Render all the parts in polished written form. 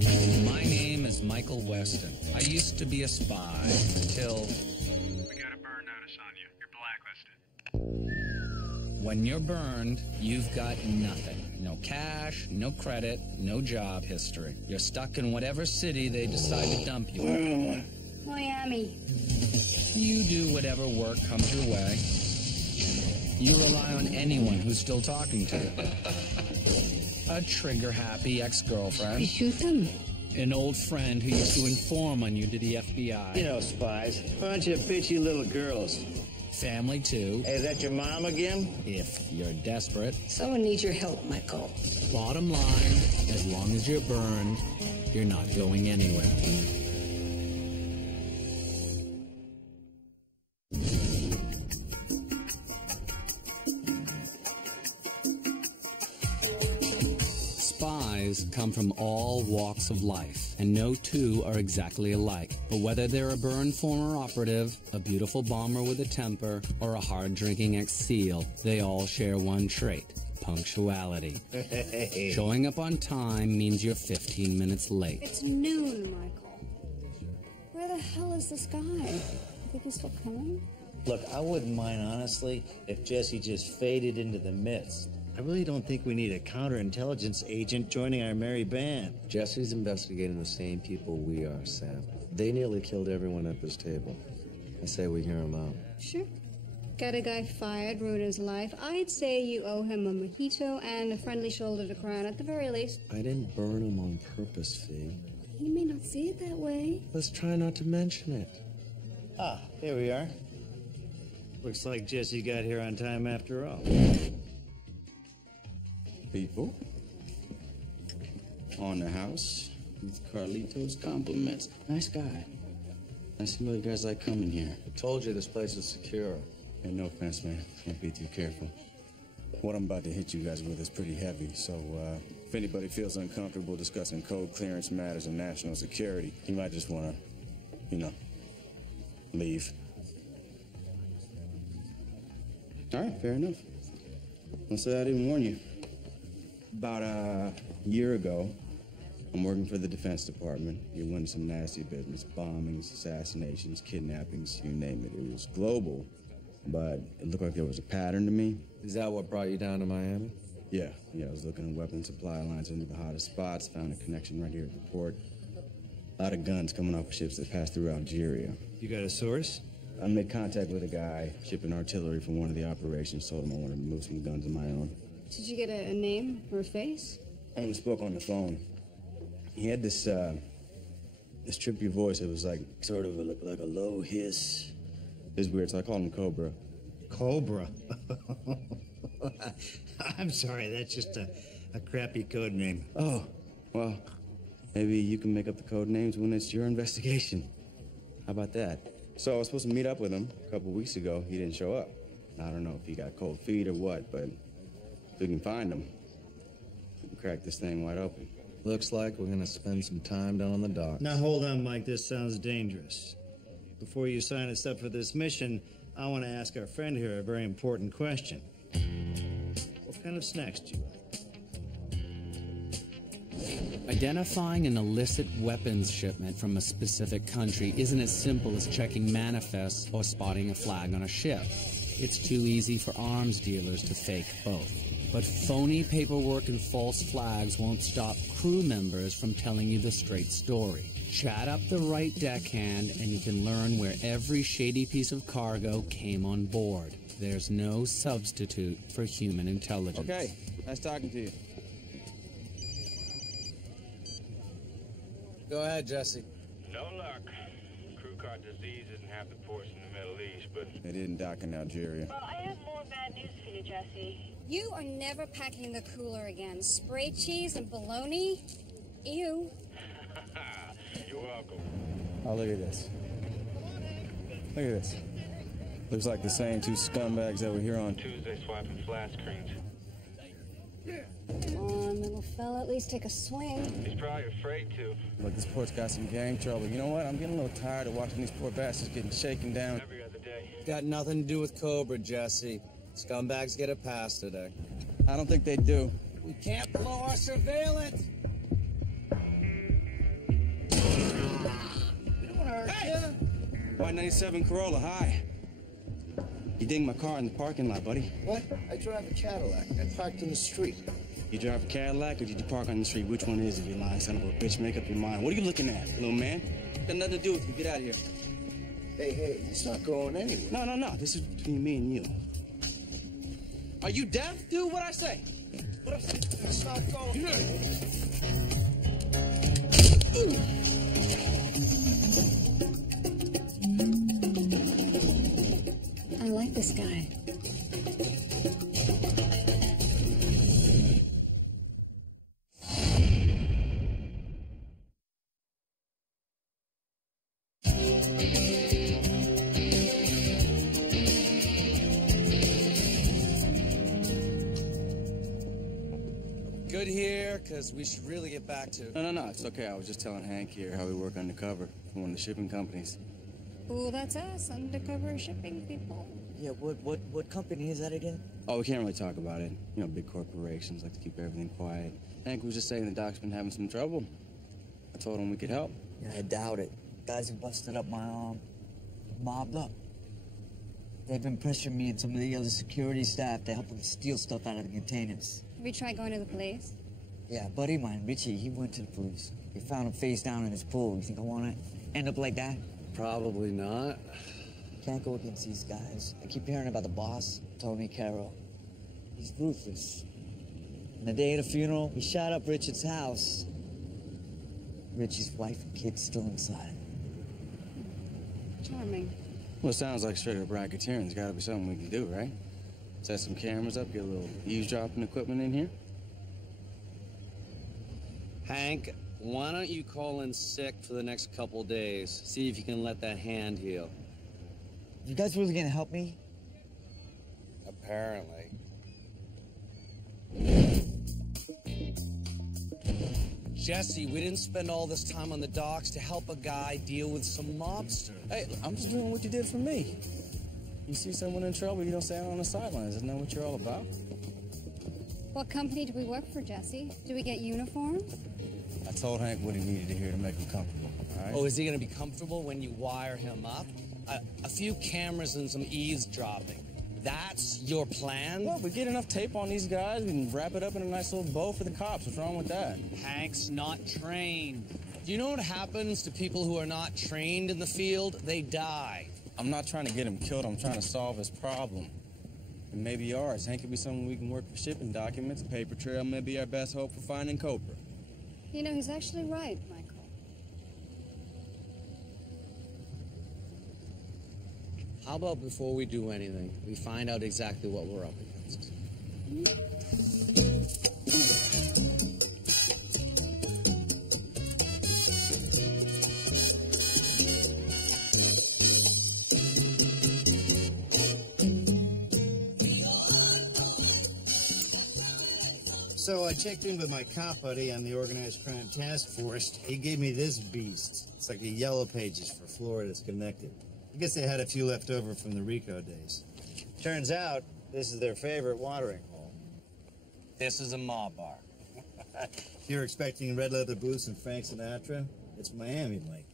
My name is Michael Weston. I used to be a spy until... We got a burn notice on you. You're blacklisted. When you're burned, you've got nothing. No cash, no credit, no job history. You're stuck in whatever city they decide to dump you in. Miami. You do whatever work comes your way. You rely on anyone who's still talking to you. A trigger-happy ex-girlfriend. You shoot them? An old friend who used to inform on you to the FBI. You know, spies. Bunch of bitchy little girls. Family, too. Hey, is that your mom again? If you're desperate. Someone needs your help, Michael. Bottom line, as long as you're burned, you're not going anywhere. Spies come from all walks of life, and no two are exactly alike. But whether they're a burned former operative, a beautiful bomber with a temper, or a hard-drinking ex-SEAL, they all share one trait: punctuality. Showing up on time means you're 15 minutes late. It's noon, Michael. Where the hell is this guy? You think he's still coming? Look, I wouldn't mind, honestly, if Jesse just faded into the midst. I really don't think we need a counterintelligence agent joining our merry band. Jesse's investigating the same people we are, Sam. They nearly killed everyone at this table. I say we hear him out. Sure. Got a guy fired, ruined his life. I'd say you owe him a mojito and a friendly shoulder to cry on at the very least. I didn't burn him on purpose, Fee. He may not see it that way. Let's try not to mention it. Ah, there we are. Looks like Jesse got here on time after all. People on the house with Carlito's compliments. Nice guy. I see why you guys like coming here. I told you this place is secure. And no offense, man. Can't be too careful. What I'm about to hit you guys with is pretty heavy, so if anybody feels uncomfortable discussing code clearance matters and national security, you might just want to, leave. All right, fair enough. I'll say I didn't warn you. About a year ago, I'm working for the Defense Department. You win some nasty business. Bombings, assassinations, kidnappings, you name it. It was global, but it looked like there was a pattern to me. Is that what brought you down to Miami? Yeah, I was looking at weapon supply lines into the hottest spots, found a connection right here at the port. A lot of guns coming off of ships that pass through Algeria. You got a source? I made contact with a guy shipping artillery from one of the operations, told him I wanted to move some guns of my own. Did you get a name or a face? I only spoke on the phone. He had this trippy voice. It was like sort of like a low hiss. It was weird, so I called him Cobra. Cobra? I'm sorry, that's just a crappy code name. Oh, well, maybe you can make up the code names when it's your investigation. How about that? So I was supposed to meet up with him a couple weeks ago. He didn't show up. I don't know if he got cold feet or what, but if we can find him, we can crack this thing wide open. Looks like we're gonna spend some time down on the docks. Now hold on, Mike, this sounds dangerous. Before you sign us up for this mission, I want to ask our friend here a very important question. What kind of snacks do you like? Identifying an illicit weapons shipment from a specific country isn't as simple as checking manifests or spotting a flag on a ship. It's too easy for arms dealers to fake both. But phony paperwork and false flags won't stop crew members from telling you the straight story. Chat up the right deckhand and you can learn where every shady piece of cargo came on board. There's no substitute for human intelligence. Okay, nice talking to you. Go ahead, Jesse. No luck. Crew caught disease in half the ports in the Middle East, but... They didn't dock in Algeria. Well, I have more bad news for you, Jesse. You are never packing the cooler again. Spray cheese and bologna? Ew. You're welcome. Oh, look at this. Look at this. Looks like the same two scumbags that were here on Tuesday swiping flat screens. Come on, little fella, at least take a swing. He's probably afraid to. Look, this port's got some gang trouble. You know what? I'm getting a little tired of watching these poor bastards getting shaken down. Every other day. Got nothing to do with Cobra, Jesse. Scumbags get a pass today. I don't think they do. We can't blow our surveillance! White 97 Corolla, hi. You ding my car in the parking lot, buddy. What? I drive a Cadillac. I parked in the street. You drive a Cadillac or did you park on the street? Which one is it, you lying son of a bitch? Make up your mind. What are you looking at, little man? Got nothing to do with you. Get out of here. Hey, it's not going anywhere. No. This is between me and you. Are you deaf? Do what I say. What I say? It's not going I like this guy. Good here, because we should really get back to... No. It's okay. I was just telling Hank here how we work undercover for one of the shipping companies. Ooh, that's us, undercover shipping people. Yeah, what company is that again? Oh, we can't really talk about it. You know, big corporations like to keep everything quiet. Hank was just saying the doc's been having some trouble. I told him we could help. Yeah, I doubt it. Guys who busted up my arm, mobbed up. They've been pressuring me and some of the other security staff to help them steal stuff out of the containers. Have you tried going to the police? Yeah, a buddy of mine, Richie, he went to the police. He found him face down in his pool. You think I want to end up like that? Probably not. Can't go against these guys. I keep hearing about the boss, Tony Carroll. He's ruthless. And the day of the funeral, he shot up Richard's house. Richie's wife and kids still inside. Charming. Well, it sounds like straight up racketeering. There's got to be something we can do, right? Set some cameras up, get a little eavesdropping equipment in here. Hank, why don't you call in sick for the next couple days? See if you can let that hand heal. You guys really gonna help me? Apparently. Jesse, we didn't spend all this time on the docks to help a guy deal with some mobsters. Hey, I'm just doing what you did for me. You see someone in trouble, you don't stand on the sidelines. Isn't that what you're all about? What company do we work for, Jesse? Do we get uniforms? I told Hank what he needed to hear to make him comfortable, all right? Oh, is he going to be comfortable when you wire him up? A few cameras and some eavesdropping. That's your plan? Well, we get enough tape on these guys, we can wrap it up in a nice little bow for the cops. What's wrong with that? Hank's not trained. Do you know what happens to people who are not trained in the field? They die. I'm not trying to get him killed. I'm trying to solve his problem. And maybe ours. Hank could be someone we can work for shipping documents. A paper trail may be our best hope for finding Cobra. You know, he's actually right, Michael. How about before we do anything, we find out exactly what we're up against? So I checked in with my cop buddy on the organized crime task force. He gave me this beast. It's like the yellow pages for Florida's connected. I guess they had a few left over from the RICO days. Turns out, this is their favorite watering hole. This is a mob bar. If you're expecting red leather boots and Frank Sinatra, it's Miami Lake.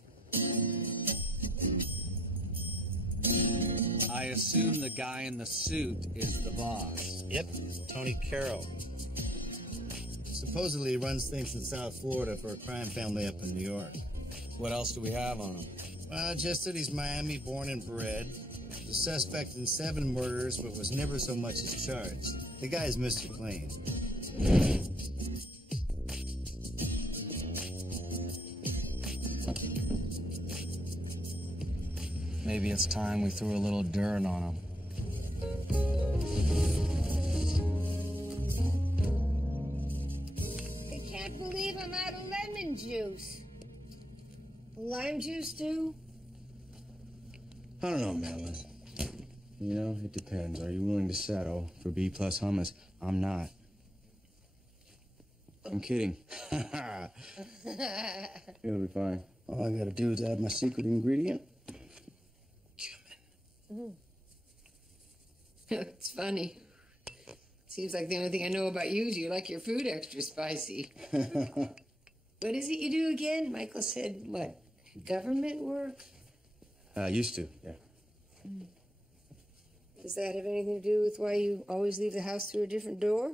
I assume the guy in the suit is the boss. Yep, it's Tony Carroll. Supposedly he runs things in South Florida for a crime family up in New York. What else do we have on him? Well, just that he's Miami born and bred. The suspect in 7 murders, but was never so much as charged. The guy's Mr. Clean. Maybe it's time we threw a little dirt on him. I can't believe I'm out of lemon juice. Lime juice, too? I don't know, Madeline. You know, it depends. Are you willing to settle for B+ hummus? I'm not. I'm kidding. It'll be fine. All I gotta do is add my secret ingredient. Cumin. It's funny. Seems like the only thing I know about you is you like your food extra spicy. What is it you do again? Michael said, what, government work? Used to, yeah. Does that have anything to do with why you always leave the house through a different door?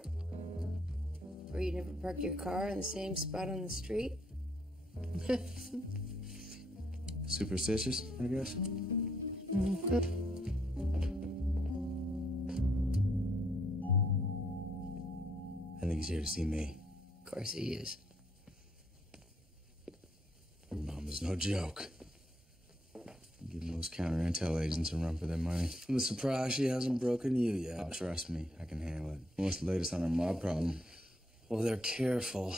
Or you never park your car in the same spot on the street? Superstitious, I guess. I think he's here to see me. Of course he is. Your mom is no joke. Giving those counter intel agents a run for their money. I'm surprised she hasn't broken you yet. Oh, trust me, I can handle it. What's the latest on our mob problem? Well, they're careful.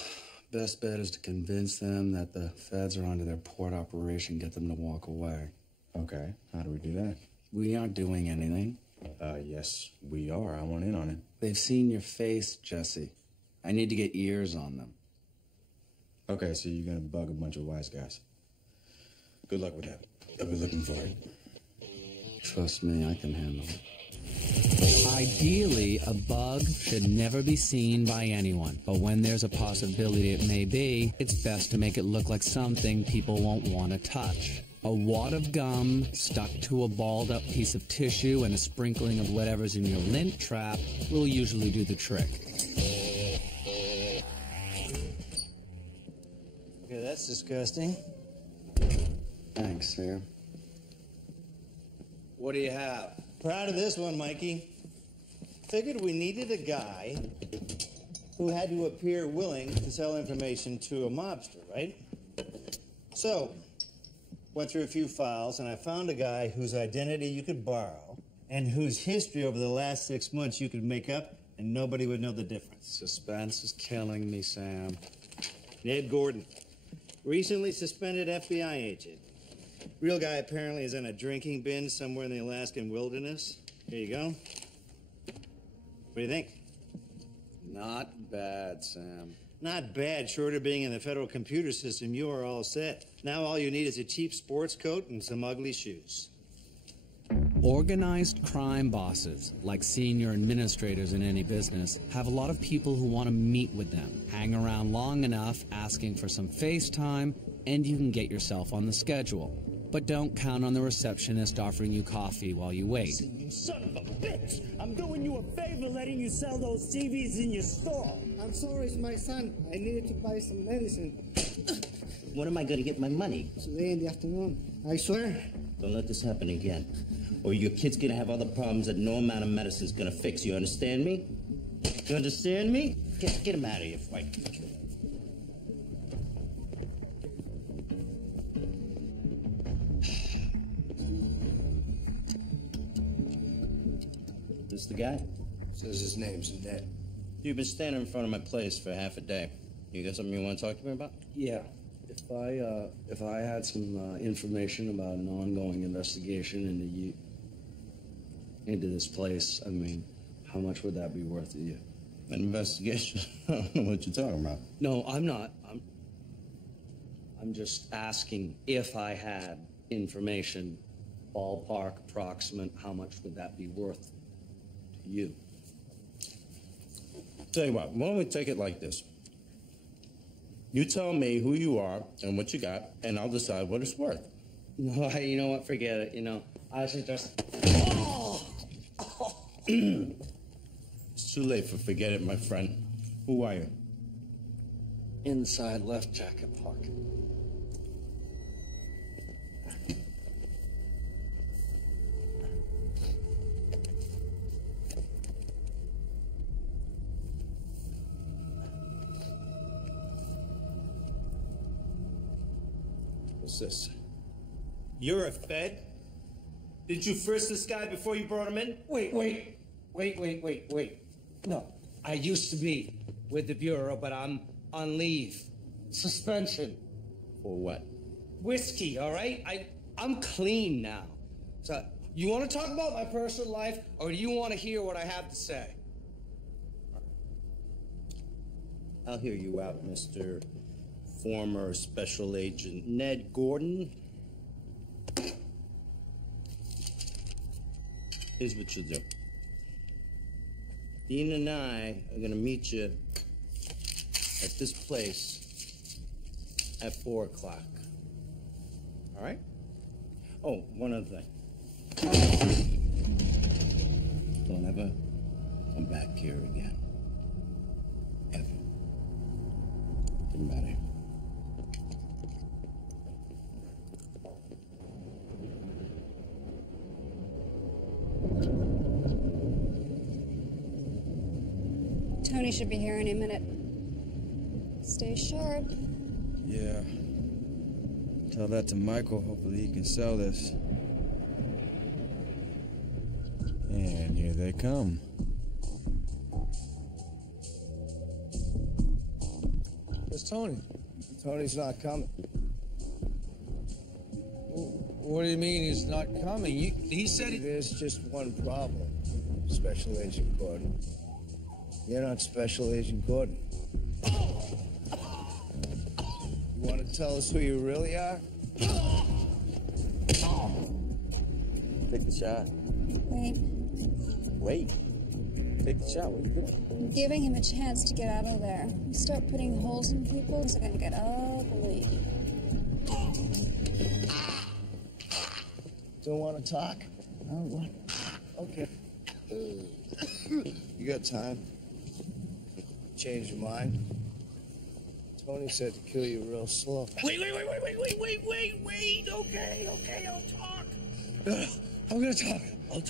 Best bet is to convince them that the feds are onto their port operation, get them to walk away. Okay, how do we do that? We aren't doing anything. Yes, we are. I want in on it. They've seen your face, Jesse. I need to get ears on them. Okay, so you're gonna bug a bunch of wise guys. Good luck with that. I'll be looking for it. Trust me, I can handle it. Ideally, a bug should never be seen by anyone, but when there's a possibility it may be, it's best to make it look like something people won't want to touch. A wad of gum stuck to a balled up piece of tissue and a sprinkling of whatever's in your lint trap will usually do the trick. Okay, that's disgusting. Thanks, Sam. What do you have? Proud of this one, Mikey. Figured we needed a guy who had to appear willing to sell information to a mobster, right? So, went through a few files, and I found a guy whose identity you could borrow and whose history over the last 6 months you could make up, and nobody would know the difference. Suspense is killing me, Sam. Ned Gordon, recently suspended FBI agent. Real guy apparently is in a drinking bin somewhere in the Alaskan wilderness. Here you go. What do you think? Not bad, Sam. Not bad. Short of being in the federal computer system, you are all set. Now all you need is a cheap sports coat and some ugly shoes. Organized crime bosses, like senior administrators in any business, have a lot of people who want to meet with them. Hang around long enough asking for some FaceTime, and you can get yourself on the schedule. But don't count on the receptionist offering you coffee while you wait. Listen, you son of a bitch! I'm doing you a favor letting you sell those TVs in your store. I'm sorry, it's my son. I needed to buy some medicine. When am I going to get my money? Today in the afternoon. I swear. Don't let this happen again. Or your kid's going to have other problems that no amount of medicine's going to fix. You understand me? You understand me? Get him out of here, fight. This the guy? Says his name's Ned. You've been standing in front of my place for half a day. You got something you want to talk to me about? Yeah. If I had some information about an ongoing investigation into this place, I mean, how much would that be worth to you? An investigation? I don't know what you're talking about. No, I'm not. I'm just asking if I had information, ballpark, approximate, how much would that be worth to you? Tell you what, why don't we take it like this? You tell me who you are and what you got, and I'll decide what it's worth. No, you know what? Forget it. You know, I should just... It's too late for forget it, my friend. Who are you? Inside left jacket pocket. What's this? You're a Fed? Did you frisk this guy before you brought him in? Wait. No, I used to be with the Bureau, but I'm on leave. Suspension. For what? Whiskey, all right? I'm clean now. So, you want to talk about my personal life, or do you want to hear what I have to say? I'll hear you out, Mr. Former Special Agent Ned Gordon. Here's what you'll do. Dean and I are gonna meet you at this place at 4 o'clock. All right? Oh, one other thing. Don't ever come back here again. Ever. Get him out of here. Tony should be here any minute. Stay sharp. Yeah. Tell that to Michael. Hopefully he can sell this. And here they come. Where's Tony? Tony's not coming. What do you mean he's not coming? He said There's just one problem, Special Agent Gordon. You're not Special Agent Gordon. You want to tell us who you really are? Take the shot. Wait. Wait. Take the shot. What are you doing? I'm giving him a chance to get out of there. You start putting holes in people, it's gonna get ugly. Don't want to talk? Oh, what? Okay. You got time? Change your mind? Tony said to kill you real slow. Wait. Okay, I'll talk. I'm gonna talk. I'll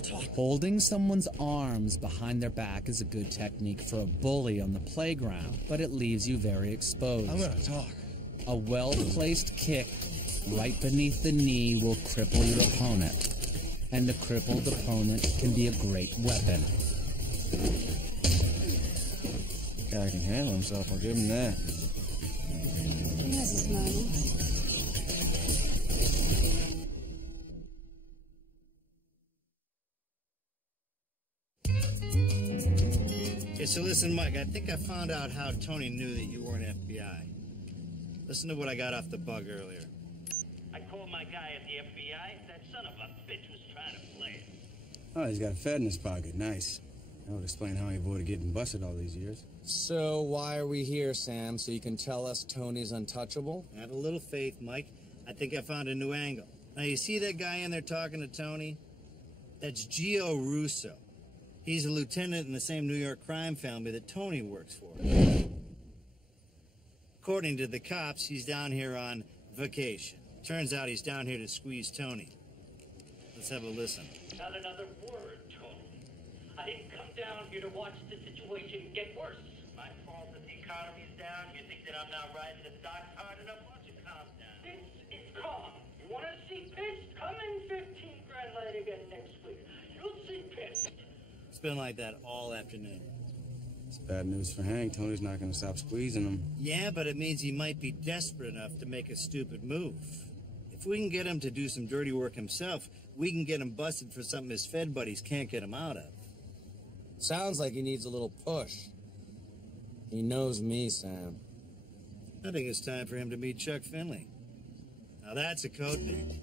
talk. Holding someone's arms behind their back is a good technique for a bully on the playground, but it leaves you very exposed. I'm gonna talk. A well-placed kick right beneath the knee will cripple your opponent, and the crippled opponent can be a great weapon. Guy can handle himself. I'll give him that. He has his moments. Okay, so listen, Mike, I think I found out how Tony knew that you weren't FBI. Listen to what I got off the bug earlier. I called my guy at the FBI. That son of a bitch was trying to play it. Oh, he's got a Fed in his pocket. Nice. That would explain how he avoided getting busted all these years. So why are we here, Sam? So you can tell us Tony's untouchable? Have a little faith, Mike. I think I found a new angle. Now, you see that guy in there talking to Tony? That's Gio Russo. He's a lieutenant in the same New York crime family that Tony works for. According to the cops, he's down here on vacation. Turns out he's down here to squeeze Tony. Let's have a listen. Not another word, Tony. I didn't come down here to watch the situation get worse. My fault that the economy's down. You think that I'm not riding the stocks hard enough? Why don't you calm down? It's calm. You want to see pissed? Come in 15 grand late again next week. You'll see pissed. It's been like that all afternoon. It's bad news for Hank. Tony's not going to stop squeezing him. Yeah, but it means he might be desperate enough to make a stupid move. If we can get him to do some dirty work himself, we can get him busted for something his Fed buddies can't get him out of. Sounds like he needs a little push. He knows me, Sam. I think it's time for him to meet Chuck Finley. Now that's a code name.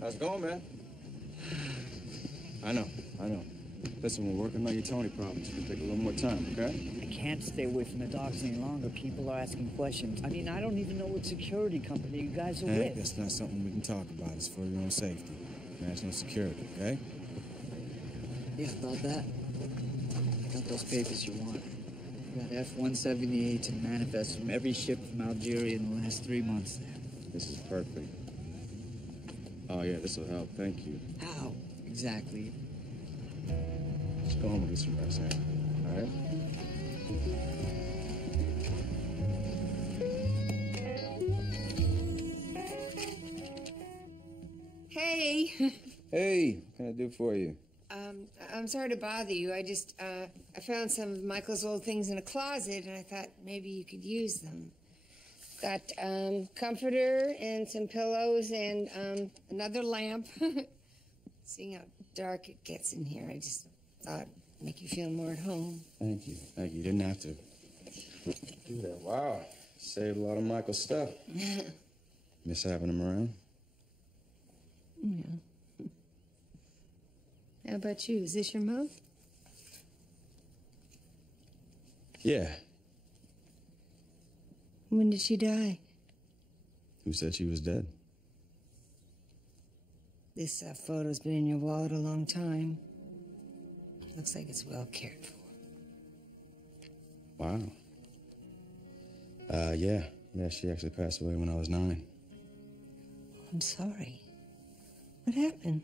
How's it going, man? I know. Listen, we're working on your Tony problems. It's gonna take a little more time, okay? I can't stay away from the dogs any longer. People are asking questions. I mean, I don't even know what security company you guys are Hank, with. that's not something we can talk about. It's for your own safety. National security, okay? Yeah, about that. Got those papers you want. Got F-178s and manifests from every ship from Algeria in the last 3 months there. This is perfect. Oh, yeah, this will help. Thank you. How? Exactly. Just go home and get some rest, Hank. All right? Hey. Hey, what can I do for you? I'm sorry to bother you. I just, I found some of Michael's old things in a closet, and I thought maybe you could use them. Got, comforter and some pillows and, another lamp. Seeing how dark it gets in here, I just thought it'd make you feel more at home. Thank you. Thank you. You didn't have to do that. Wow. Saved a lot of Michael's stuff. Miss having him around? Yeah. How about you? Is this your mom? Yeah. When did she die? Who said she was dead? This photo's been in your wallet a long time. Looks like it's well cared for. Wow. Yeah, she actually passed away when I was 9. I'm sorry. What happened?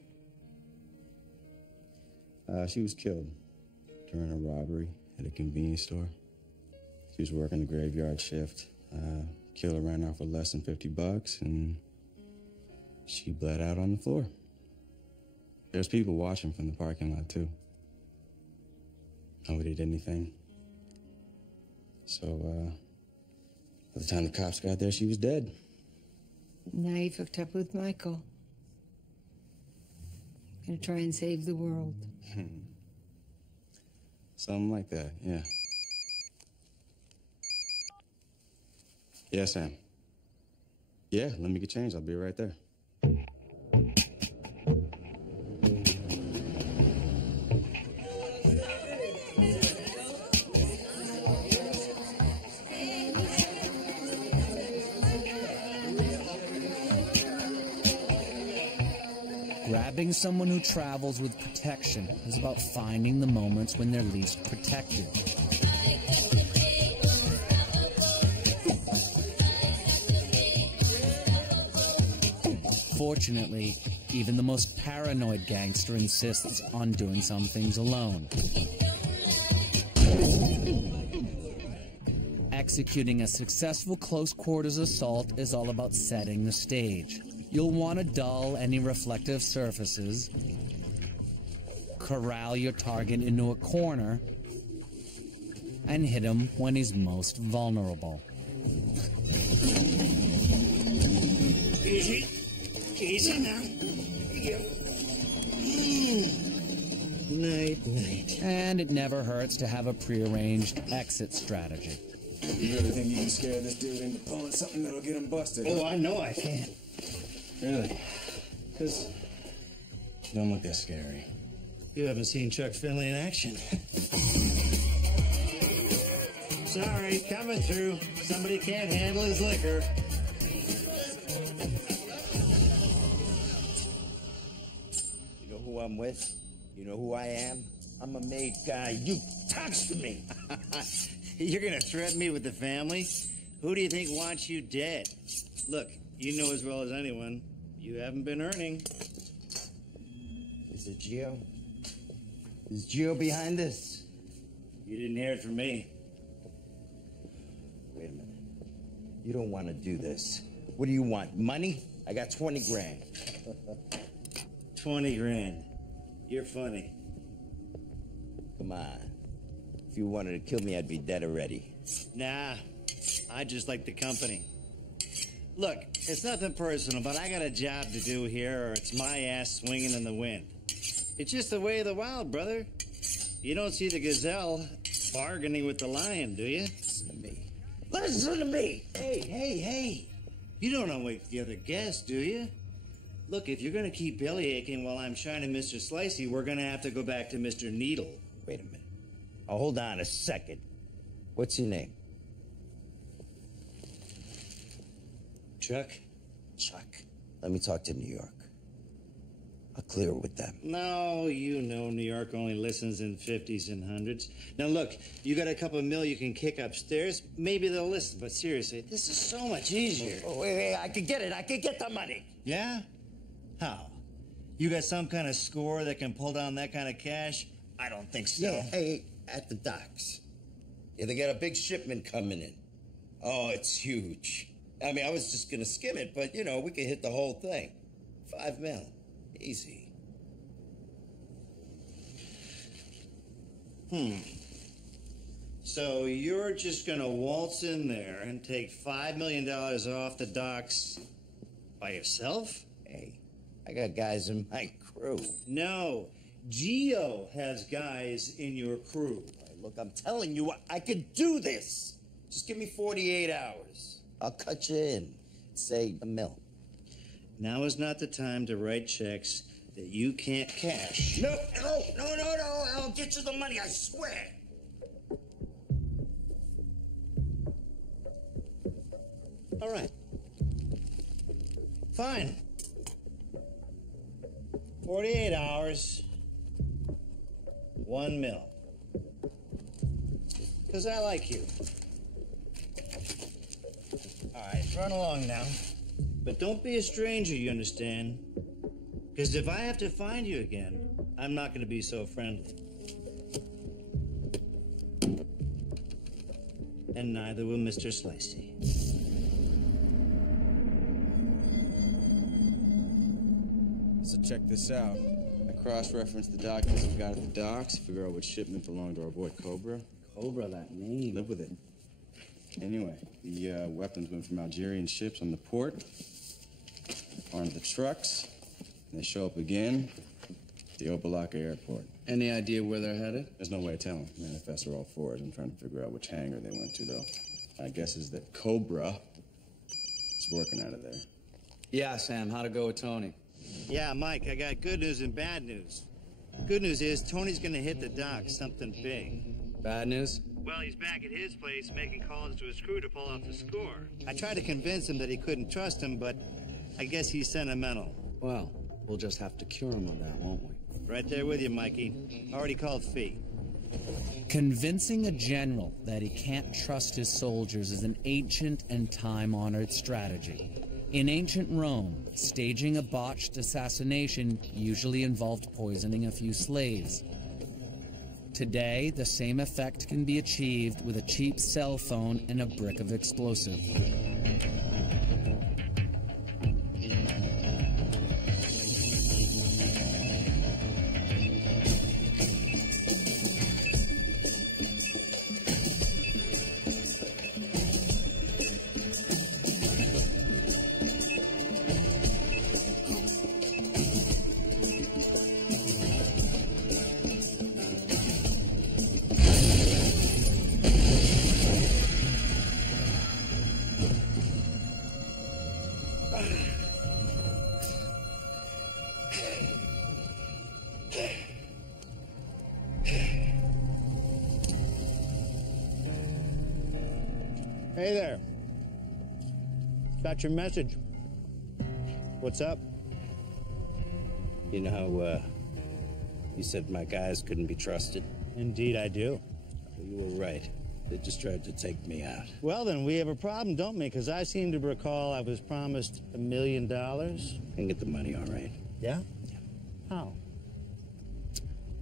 She was killed during a robbery at a convenience store. She was working the graveyard shift. Killer ran off with less than $50, and she bled out on the floor. There's people watching from the parking lot, too. Nobody did anything. So, by the time the cops got there, she was dead. Now you've hooked up with Michael. Gonna try and save the world. Something like that, yeah. Yeah, Sam. Yeah, let me get changed. I'll be right there. Grabbing someone who travels with protection is about finding the moments when they're least protected. Fortunately, even the most paranoid gangster insists on doing some things alone. Executing a successful close-quarters assault is all about setting the stage. You'll want to dull any reflective surfaces, corral your target into a corner, and hit him when he's most vulnerable. Easy. Easy now. Night, night. And it never hurts to have a prearranged exit strategy. You really think you can scare this dude into pulling something that'll get him busted? Oh, I know I can. Really? Because you don't look that scary. You haven't seen Chuck Finley in action. Sorry, coming through. Somebody can't handle his liquor. You know who I'm with? You know who I am? I'm a made guy. You touched me. You're gonna threaten me with the family? Who do you think wants you dead? Look, you know as well as anyone, you haven't been earning. Is it Gio? Is Gio behind this? You didn't hear it from me. Wait a minute. You don't want to do this. What do you want? Money? I got 20 grand. 20 grand. You're funny. Come on. If you wanted to kill me, I'd be dead already. Nah, I just like the company. Look, it's nothing personal, but I got a job to do here, or it's my ass swinging in the wind. It's just the way of the wild, brother. You don't see the gazelle bargaining with the lion, do you? Listen to me. Listen to me! Hey. You don't awake the other guests, do you? Look, if you're gonna keep bellyaching while I'm shining Mr. Slicey, we're gonna have to go back to Mr. Needle. Wait a minute. Oh, hold on a second. What's your name? Chuck? Chuck. Let me talk to New York. I'll clear it with them. No, you know New York only listens in 50s and 100s. Now look, you got a couple mil you can kick upstairs, maybe they'll listen, but seriously, this is so much easier. Oh, wait, I could get it. I could get the money. Yeah? How? You got some kind of score that can pull down that kind of cash? I don't think so. Yeah, hey, at the docks. Yeah, they got a big shipment coming in. Oh, it's huge. I mean, I was just gonna skim it, but, you know, we could hit the whole thing. 5 mil. Easy. So you're just gonna waltz in there and take $5 million off the docks by yourself? Hey, I got guys in my crew. No, Gio has guys in your crew. Look, I'm telling you, I could do this. Just give me 48 hours. I'll cut you in. Say $1 million. Now is not the time to write checks that you can't cash. No. I'll get you the money, I swear. All right. Fine. 48 hours, 1 mil. Because I like you. All right, run along now. But don't be a stranger, you understand? Because if I have to find you again, I'm not going to be so friendly. And neither will Mr. Slicey. So check this out. I cross-referenced the documents we got at the docks, figure out which shipment belonged to our boy Cobra. Cobra, that name. Live with it. Anyway, the weapons went from Algerian ships on the port onto the trucks, and they show up again at the Opa-locka airport. Any idea where they're headed? There's no way of telling. Manifests are all fours. I'm trying to figure out which hangar they went to, though. My guess is that Cobra is working out of there. Yeah, Sam, how'd it go with Tony? Yeah, Mike, I got good news and bad news. Good news is Tony's gonna hit the dock, something big. Bad news? Well, he's back at his place making calls to his crew to pull off the score. I tried to convince him that he couldn't trust him, but I guess he's sentimental. Well, we'll just have to cure him of that, won't we? Right there with you, Mikey. Already called Fee. Convincing a general that he can't trust his soldiers is an ancient and time-honored strategy. In ancient Rome, staging a botched assassination usually involved poisoning a few slaves. Today, the same effect can be achieved with a cheap cell phone and a brick of explosive. Hey there. Got your message. What's up? You know how, you said my guys couldn't be trusted? Indeed, I do. Well, you were right. They just tried to take me out. Well, then we have a problem, don't we? Because I seem to recall I was promised $1 million. And get the money, all right? Yeah? How?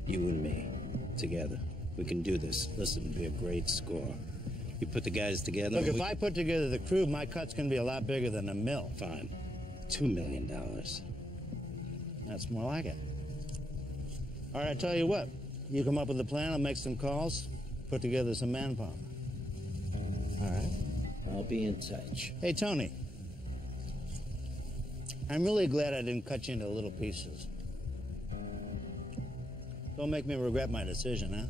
You and me, together. We can do this. Listen, it'll be a great score. You put the guys together... Look, if I put together the crew, my cut's gonna be a lot bigger than $1 million. Fine. $2 million. That's more like it. All right, I tell you what. You come up with a plan, I'll make some calls, put together some manpower. All right. I'll be in touch. Hey, Tony. I'm really glad I didn't cut you into little pieces. Don't make me regret my decision, huh?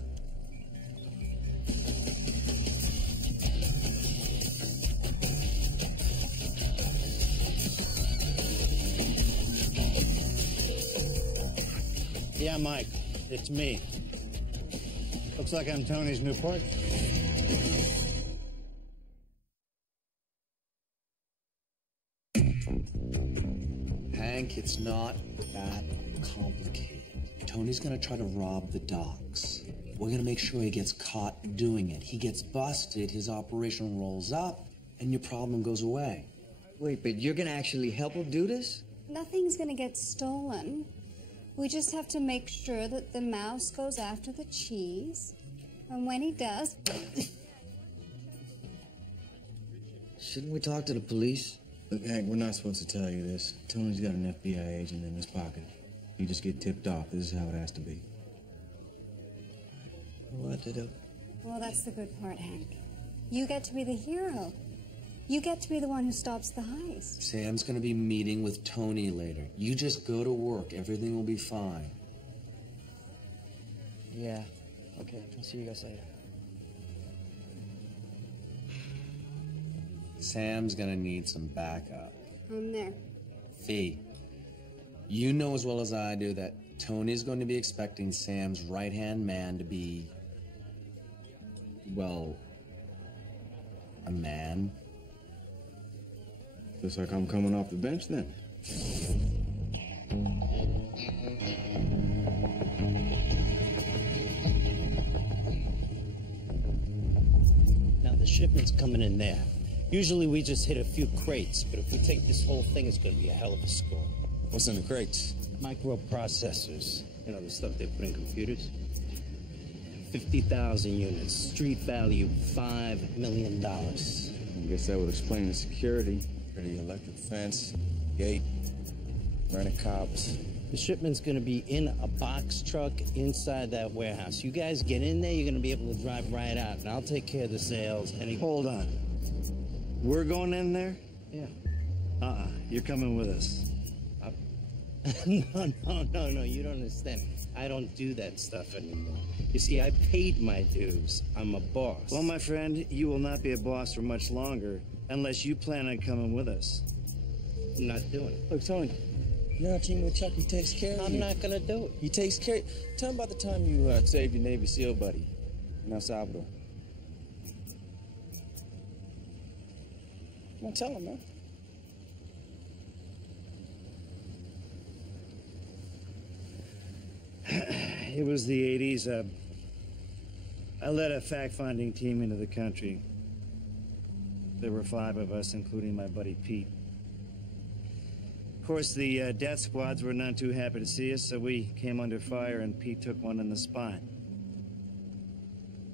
Yeah, Mike, it's me. Looks like I'm Tony's new partner. Hank, it's not that complicated. Tony's gonna try to rob the docks. We're gonna make sure he gets caught doing it. He gets busted, his operation rolls up, and your problem goes away. Wait, but you're gonna actually help him do this? Nothing's gonna get stolen. We just have to make sure that the mouse goes after the cheese. And when he does... Shouldn't we talk to the police? Look, Hank, we're not supposed to tell you this. Tony's got an FBI agent in his pocket. You just get tipped off. This is how it has to be. What to do? Well, that's the good part, Hank. You get to be the hero. You get to be the one who stops the heist. Sam's gonna be meeting with Tony later. You just go to work. Everything will be fine. Yeah. Okay, I'll see you guys later. Sam's gonna need some backup. I'm there. Fee, you know as well as I do that Tony's going to be expecting Sam's right-hand man to be, well, a man. Looks like I'm coming off the bench then. Now the shipment's coming in there. Usually we just hit a few crates, but if we take this whole thing, it's gonna be a hell of a score. What's in the crates? Microprocessors. You know, the stuff they put in computers. 50,000 units. Street value, $5 million. I guess that would explain the security. Pretty electric fence, gate, running cops. The shipment's gonna be in a box truck inside that warehouse. You guys get in there, you're gonna be able to drive right out, and I'll take care of the sales. Hold on. We're going in there? Yeah. You're coming with us. No, you don't understand. I don't do that stuff anymore. You see, I paid my dues. I'm a boss. Well, my friend, you will not be a boss for much longer unless you plan on coming with us. I'm not doing it. Look, Tony, you're on a team with Chuck. He takes care of you. I'm not gonna do it. He takes care. Tell him about the time you saved your Navy SEAL buddy in El Salvador. Come on, tell him, man. It was the 80s. I led a fact-finding team into the country. There were 5 of us, including my buddy Pete. Of course, the death squads were none too happy to see us, so we came under fire, and Pete took one in the spine.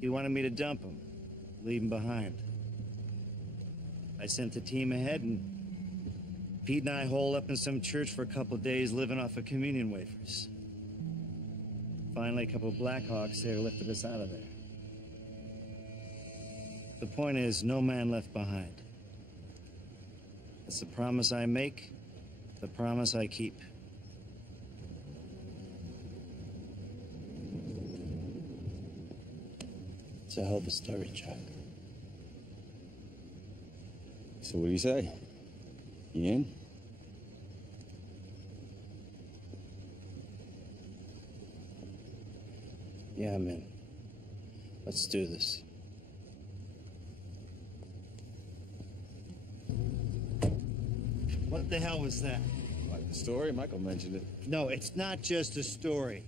He wanted me to dump him, leave him behind. I sent the team ahead, and Pete and I holed up in some church for a couple of days, living off of communion wafers. Finally, a couple of Blackhawks there lifted us out of there. The point is, no man left behind. It's the promise I make, the promise I keep. It's a hell of a story, Chuck. So what do you say? You in? Yeah, I'm in. Let's do this. What the hell was that? Like the story? Michael mentioned it. No, it's not just a story.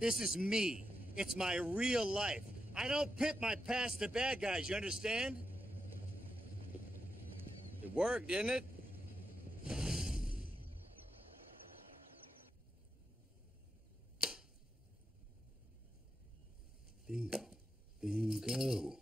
This is me. It's my real life. I don't pit my past to bad guys, you understand? It worked, didn't it? Bingo. Bingo.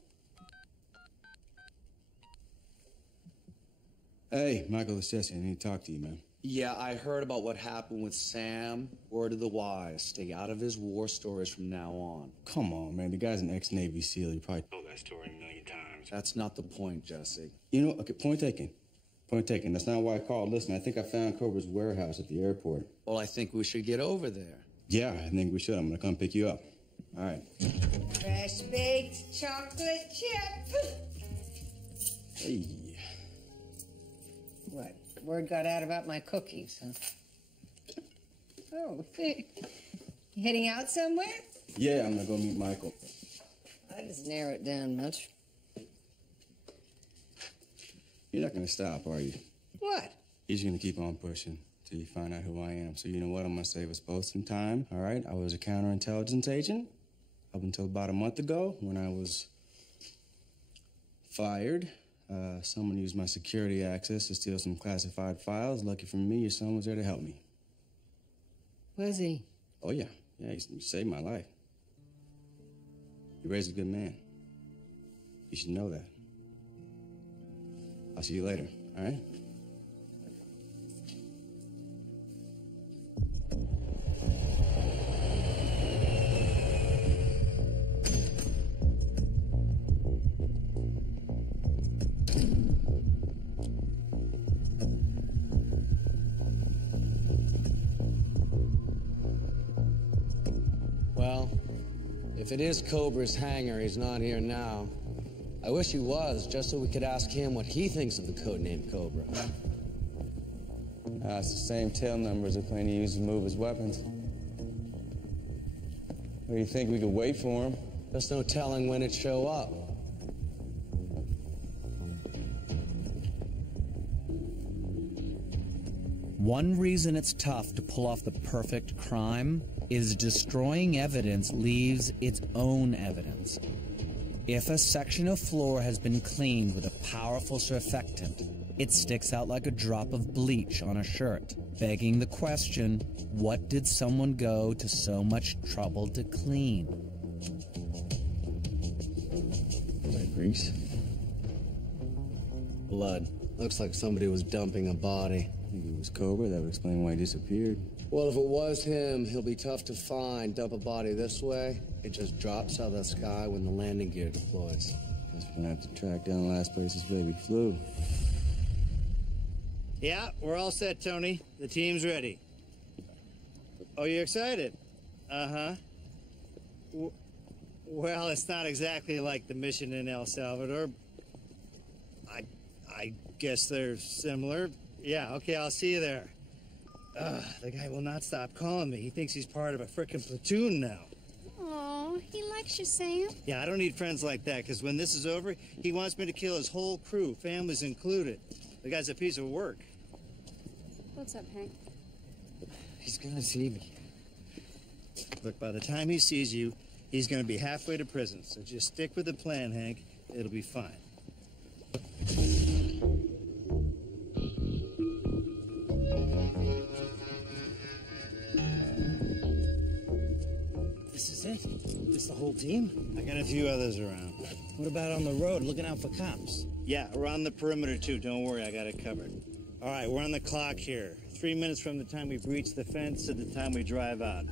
Hey, Michael, it's Jesse. I need to talk to you, man. Yeah, I heard about what happened with Sam. Word of the wise. Stay out of his war stories from now on. Come on, man. The guy's an ex-Navy SEAL. He probably Told that story a million times. That's not the point, Jesse. You know, okay, point taken. Point taken. That's not why I called. Listen, I think I found Cobra's warehouse at the airport. Well, I think we should get over there. Yeah, I think we should. I'm gonna come pick you up. All right. Fresh baked chocolate chip. Hey. What? Word got out about my cookies, huh? Oh, you heading out somewhere? Yeah, I'm gonna go meet Michael. I just narrow it down much. You're not gonna stop, are you? What? You're just gonna keep on pushing till you find out who I am. So you know what? I'm gonna save us both some time. All right? I was a counterintelligence agent up until about a month ago when I was fired. Someone used my security access to steal some classified files. Lucky for me, your son was there to help me. Was he? Oh, yeah. Yeah, he saved my life. He raised a good man. You should know that. I'll see you later, all right? Well, if it is Cobra's hangar, he's not here now. I wish he was, just so we could ask him what he thinks of the codename Cobra. It's the same tail numbers they plan to use to move his weapons. Or do you think we could wait for him? There's no telling when it'd show up. One reason it's tough to pull off the perfect crime is destroying evidence leaves its own evidence. If a section of floor has been cleaned with a powerful surfactant, it sticks out like a drop of bleach on a shirt, begging the question, what did someone go to so much trouble to clean? Is that grease? Blood. Looks like somebody was dumping a body. Think it was Cobra? That would explain why he disappeared. Well, if it was him, he'll be tough to find. Dump a body this way, it just drops out of the sky when the landing gear deploys. Guess we're gonna have to track down the last place his baby flew. Yeah, we're all set, Tony. The team's ready. Oh, you're excited? Uh-huh. Well, it's not exactly like the mission in El Salvador. I guess they're similar. Yeah, okay, I'll see you there. The guy will not stop calling me. He thinks he's part of a frickin' platoon now. Aw, he likes you, Sam. Yeah, I don't need friends like that, because when this is over, he wants me to kill his whole crew, families included. The guy's a piece of work. What's up, Hank? He's gonna see me. Look, by the time he sees you, he's gonna be halfway to prison, so just stick with the plan, Hank. It'll be fine. This is it? This the whole team? I got a few others around. What about on the road, looking out for cops? Yeah, around the perimeter, too. Don't worry, I got it covered. All right, we're on the clock here. 3 minutes from the time we breach the fence to the time we drive out.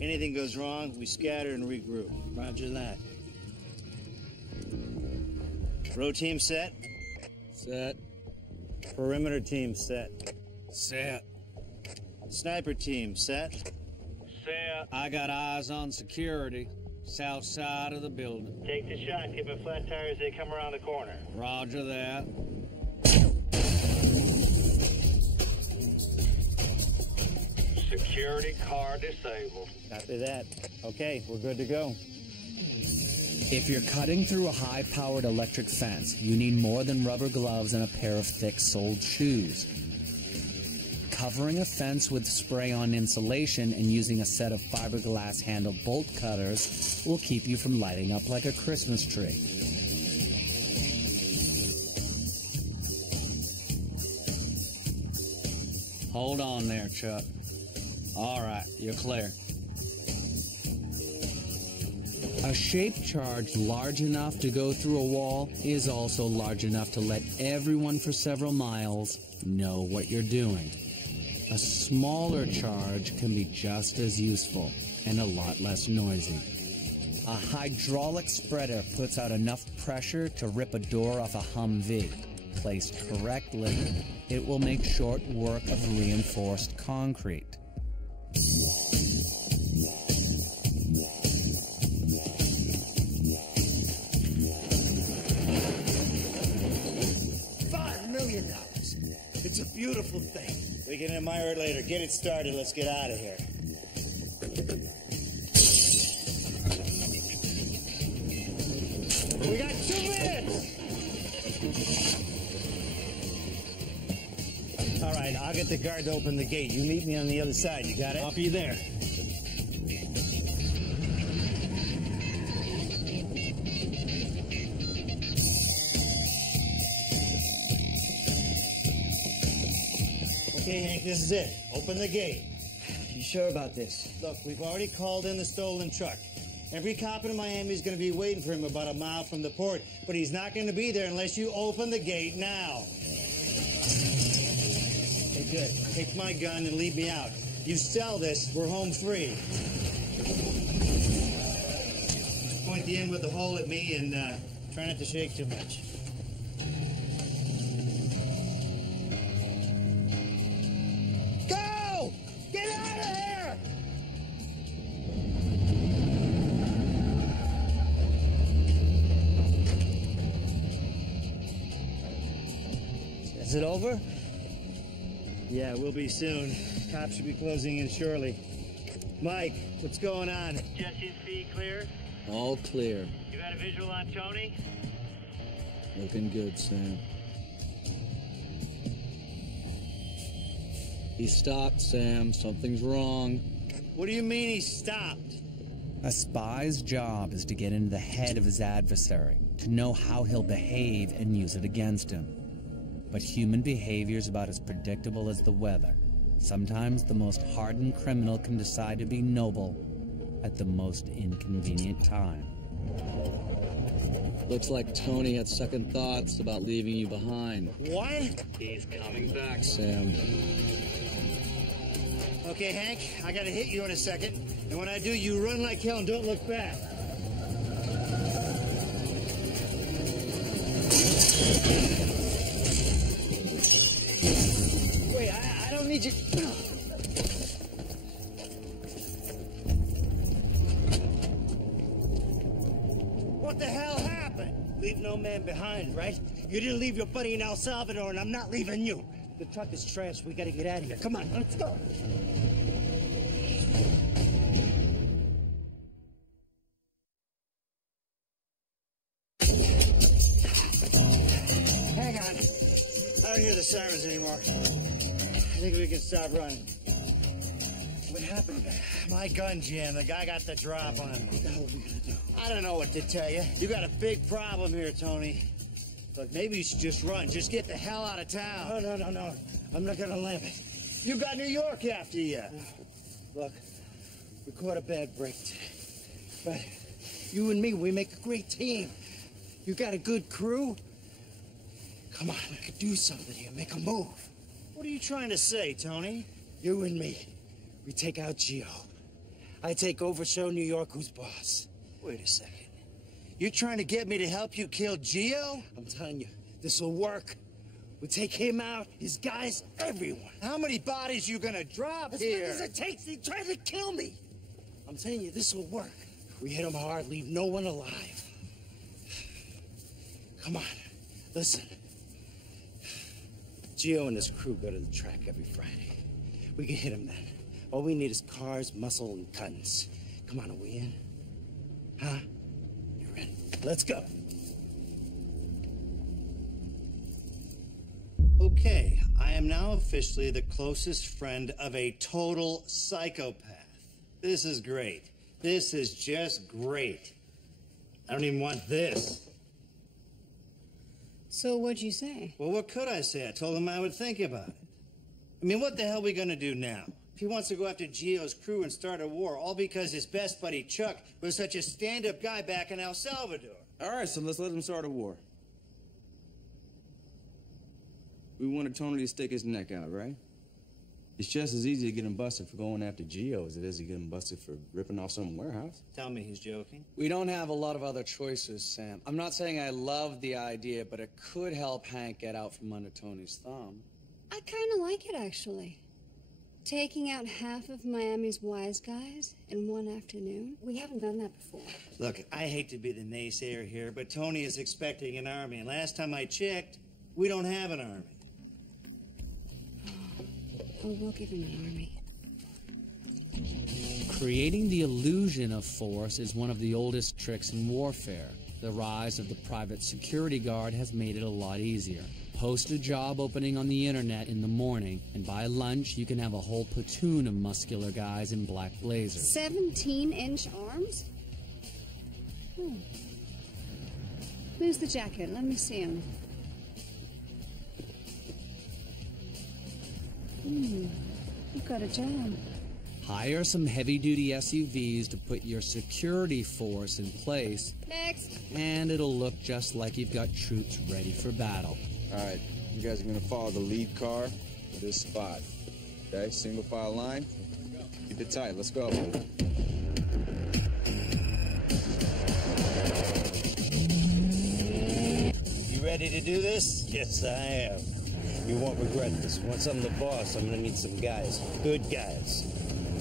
Anything goes wrong, we scatter and regroup. Roger that. Road team set? Set. Perimeter team set. Set. Sniper team set? Set. I got eyes on security. South side of the building. Take the shot. Keep it flat tire as they come around the corner. Roger that. Security car disabled. Copy that. Okay, we're good to go. If you're cutting through a high-powered electric fence, you need more than rubber gloves and a pair of thick-soled shoes. Covering a fence with spray-on insulation and using a set of fiberglass-handled bolt cutters will keep you from lighting up like a Christmas tree. Hold on there, Chuck. All right, you're clear. A shaped charge large enough to go through a wall is also large enough to let everyone for several miles know what you're doing. A smaller charge can be just as useful and a lot less noisy. A hydraulic spreader puts out enough pressure to rip a door off a Humvee. Placed correctly, it will make short work of reinforced concrete. $5 million. It's a beautiful thing. We can admire it later. Get it started. Let's get out of here. We got 2 minutes. All right, I'll get the guard to open the gate. You meet me on the other side. You got it? I'll be there. Okay, Hank, this is it. Open the gate. You sure about this? Look, we've already called in the stolen truck. Every cop in Miami is going to be waiting for him about a mile from the port, but he's not going to be there unless you open the gate now. Okay, good. Take my gun and leave me out. You sell this, we're home free. Just point the end with the hole at me and try not to shake too much. Go! Get out of here! Is it over? Yeah, we'll be soon. Cops should be closing in shortly. Mike, what's going on? Jesse's feet clear? All clear. You got a visual on Tony? Looking good, Sam. He stopped, Sam. Something's wrong. What do you mean he stopped? A spy's job is to get into the head of his adversary, to know how he'll behave and use it against him. But human behavior is about as predictable as the weather. Sometimes the most hardened criminal can decide to be noble at the most inconvenient time. Looks like Tony had second thoughts about leaving you behind. What? He's coming back, Sam. Okay, Hank, I gotta hit you in a second. And when I do, you run like hell and don't look back. Wait, I don't need you. What the hell happened? Leave no man behind, right? You didn't leave your buddy in El Salvador, and I'm not leaving you. The truck is trashed. We gotta get out of here. Come on, let's go. Hang on. I don't hear the sirens anymore. I think we can stop running. What happened? My gun jammed. The guy got the drop on me. What the hell are we gonna do? I don't know what to tell you. You got a big problem here, Tony. Look, maybe you should just run. Just get the hell out of town. No. I'm not gonna lamp it. You got New York after you. Look, we caught a bad break today. But you and me, we make a great team. You got a good crew? Come on, we could do something here. Make a move. What are you trying to say, Tony? You and me, we take out Gio. I take over, show New York who's boss. Wait a second. You're trying to get me to help you kill Gio? I'm telling you, this will work. We take him out, his guys, everyone. How many bodies you gonna drop as here? As much as it takes. They try to kill me. I'm telling you, this will work. We hit him hard, leave no one alive. Come on, listen. Gio and his crew go to the track every Friday. We can hit him then. All we need is cars, muscle, and guns. Come on, are we in? Huh? You're in. Let's go. Okay, I am now officially the closest friend of a total psychopath. This is great. This is just great. I don't even want this. So what'd you say? Well, what could I say? I told him I would think about it. I mean, what the hell are we gonna do now? If he wants to go after Gio's crew and start a war, all because his best buddy Chuck was such a stand-up guy back in El Salvador. All right, so let's let him start a war. We wanted Tony to stick his neck out, right? It's just as easy to get him busted for going after Gio as it is to get him busted for ripping off some warehouse. Tell me he's joking. We don't have a lot of other choices, Sam. I'm not saying I love the idea, but it could help Hank get out from under Tony's thumb. I kind of like it, actually. Taking out half of Miami's wise guys in one afternoon. We haven't done that before. Look, I hate to be the naysayer here, but Tony is expecting an army, and last time I checked, we don't have an army. Oh, we'll give him an army. Creating the illusion of force is one of the oldest tricks in warfare. The rise of the private security guard has made it a lot easier. Post a job opening on the internet in the morning, and by lunch you can have a whole platoon of muscular guys in black blazers. 17-inch arms? Where's the jacket? Let me see him. You've got a job. Hire some heavy-duty SUVs to put your security force in place. Next. And it'll look just like you've got troops ready for battle. All right, you guys are gonna follow the lead car to this spot. Okay, single file line. Keep it tight, let's go. You ready to do this? Yes, I am. You won't regret this. Once I'm the boss, I'm gonna need some guys. Good guys.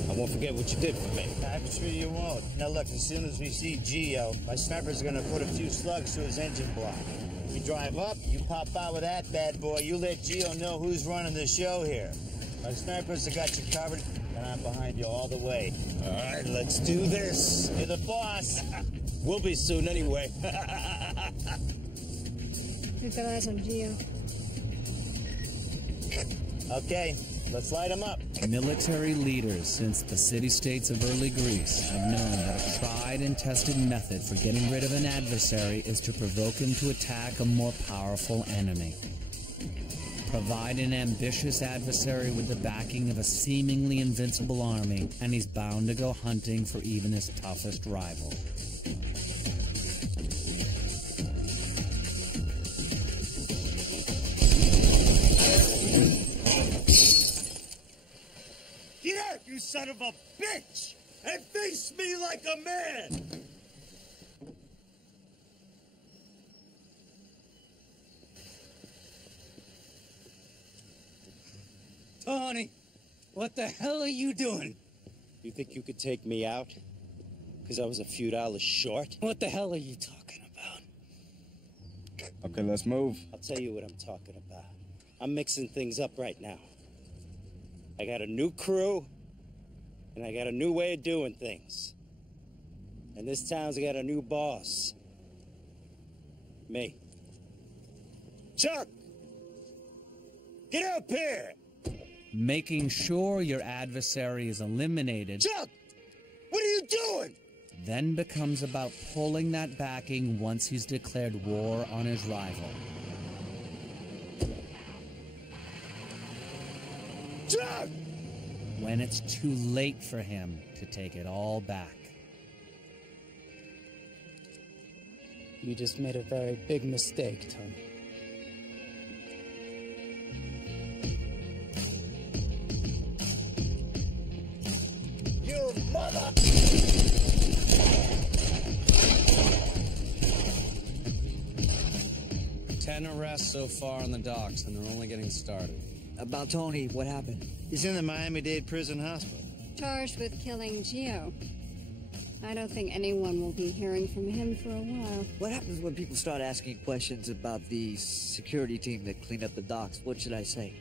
I won't forget what you did for me. I'm sure you won't. Now look, as soon as we see Gio, my sniper's gonna put a few slugs to his engine block. We drive up, you pop out with that bad boy, you let Gio know who's running the show here. My snipers have got you covered, and I'm behind you all the way. All right, let's do this. You're the boss. We'll be soon anyway. We've got eyes on Gio. Okay, Let's light them up. Military leaders since the city-states of early Greece have known that a tried and tested method for getting rid of an adversary is to provoke him to attack a more powerful enemy. Provide an ambitious adversary with the backing of a seemingly invincible army, and he's bound to go hunting for even his toughest rival. Get out, you son of a bitch! And face me like a man! Tony, what the hell are you doing? You think you could take me out? Because I was a few dollars short? What the hell are you talking about? Okay, let's move. I'll tell you what I'm talking about. I'm mixing things up right now. I got a new crew, and I got a new way of doing things. And this town's got a new boss. Me. Chuck! Get up here! Making sure your adversary is eliminated, Chuck! What are you doing? then becomes about pulling that backing once he's declared war on his rival. Chuck! When it's too late for him to take it all back. You just made a very big mistake, Tony. You mother! 10 arrests so far on the docks, and they're only getting started. About Tony, what happened? He's in the Miami-Dade Prison Hospital. Charged with killing Gio. I don't think anyone will be hearing from him for a while. What happens when people start asking questions about the security team that cleaned up the docks? What should I say?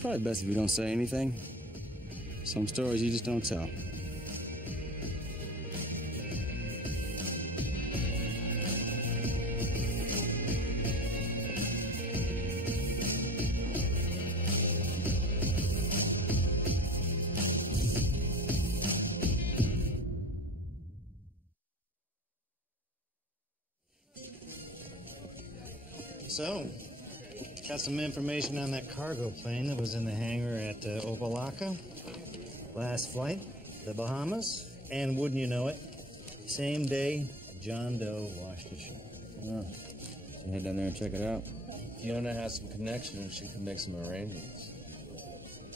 Probably best if you don't say anything. Some stories you just don't tell. So, got some information on that cargo plane that was in the hangar at Opa-locka. Last flight, the Bahamas, and wouldn't you know it, same day, John Doe washed ashore. Oh. So head down there and check it out. Fiona has some connection and she can make some arrangements.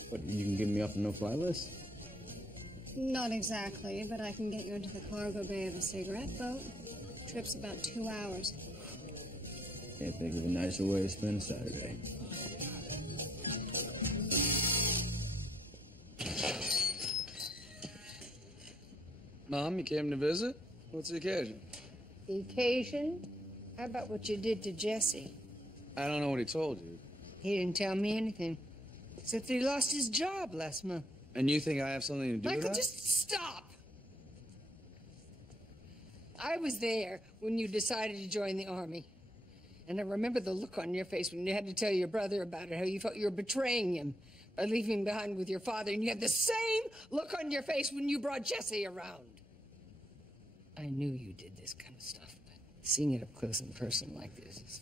What, you can get me off the no-fly list? Not exactly, but I can get you into the cargo bay of a cigarette boat. Trip's about 2 hours. Can't think of a nicer way to spend a Saturday. Mom, you came to visit? What's the occasion? The occasion? How about what you did to Jesse? I don't know what he told you. He didn't tell me anything. Except that he lost his job last month. And you think I have something to do with Michael, that? just stop! I was there when you decided to join the Army. And I remember the look on your face when you had to tell your brother about it, how you felt you were betraying him by leaving him behind with your father. And you had the same look on your face when you brought Jesse around. I knew you did this kind of stuff, but seeing it up close and personal like this is...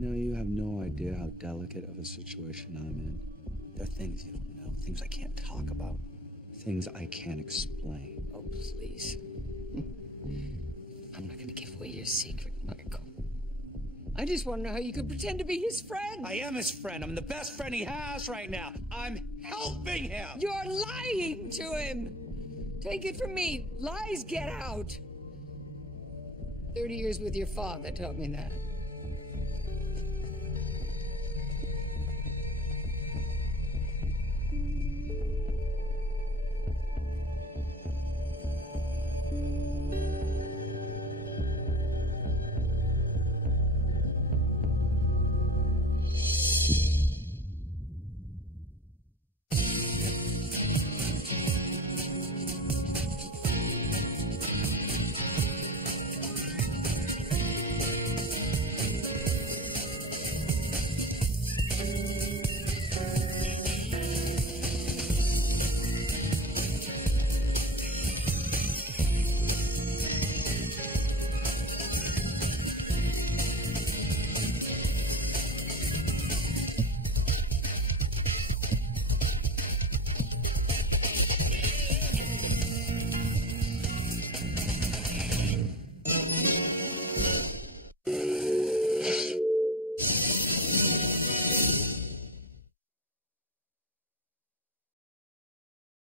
No, you have no idea how delicate of a situation I'm in. There are things you don't know, things I can't talk about, things I can't explain. Oh, please. I'm not going to give away your secret, Michael. I just want to know how you could pretend to be his friend. I am his friend. I'm the best friend he has right now. I'm helping him. You're lying to him. Take it from me. Lies get out. 30 years with your father taught me that.